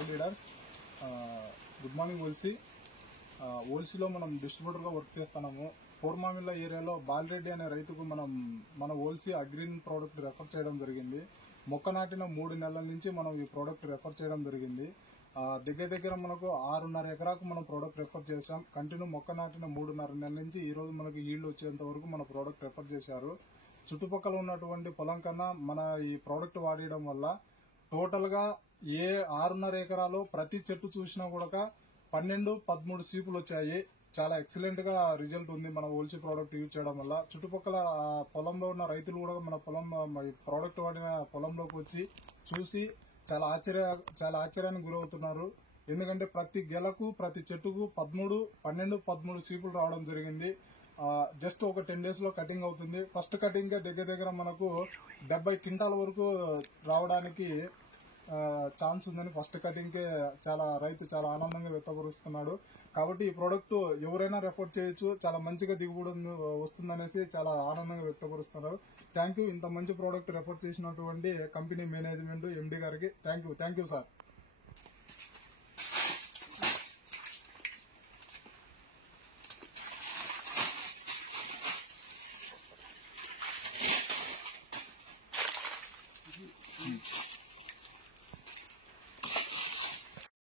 Hi leaders, good morning. ఓల్సీలో మనం distributor గా వర్క్ చేస్తున్నాము. పూర్మామిల్ల ఏరియాలో బాలిరెడ్డి అనే రైతుకు మన ఓల్సీ అగ్రీన్ ప్రోడక్ట్ రెఫర్ చేయడం జరిగింది. మొక్క నాటిన 3 నెలల నుంచి మనం ఈ ప్రోడక్ట్ రెఫర్ చేయడం జరిగింది. దగ్గర మనకు 6.5 ఎకరాకు మనం ప్రోడక్ట్ రెఫర్ చేశాం. కంటిన్యూ మొక్క నాటిన 3.5 నెలల నుంచి ఈ రోజు మనకు ఈల్డ్ వచ్చేంత వరకు మన ప్రోడక్ట్ రెఫర్ చేశారు. చుట్టుపక్కల ఉన్నటువంటి పొలం కన్నా మన ఈ ప్రోడక్ట్ వాడడం వల్ల టోటల్ గా 6.5 ఎకరాలు ప్రతి చెట్టు చూసినా కూడా 12-13 సీపులు వచ్చాయి. చాలా ఎక్సలెంట్ గా రిజల్ట్ ఉంది మన ఓల్సీ ప్రోడక్ట్ యూజ్ చేయడం వల్ల. చుట్టుపక్కల పొలంలో ఉన్న రైతులు కూడా మన ప్రోడక్ట్ వాడిన పొలంలోకి వచ్చి చూసి చాలా ఆశ్చర్యానికి గురవుతున్నారు. ఎందుకంటే ప్రతి గెలకు ప్రతి చెట్టుకు 12-13 సీపులు రావడం జరిగింది. జస్ట్ ఒక 10 days లో కటింగ్ అవుతుంది. ఫస్ట్ కటింగ్ దగ్గర మనకు 70 క్వింటాల వరకు రావడానికి ఛాన్స్ ఉందని ఫస్ట్ కటింగ్ కే రైతు చాలా ఆనందంగా వ్యక్తపరుస్తున్నాడు. కాబట్టి ఈ ప్రోడక్ట్ ఎవరైనా రెఫర్ చేయొచ్చు, చాలా మంచిగా దిగుబడి వస్తుందనేసి చాలా ఆనందంగా వ్యక్తపరుస్తున్నారు. Thank you. ఇంత మంచి ప్రోడక్ట్ రెఫర్ చేసినటువంటి కంపెనీ మేనేజ్మెంట్ MD గారికి థ్యాంక్ యూ సార్.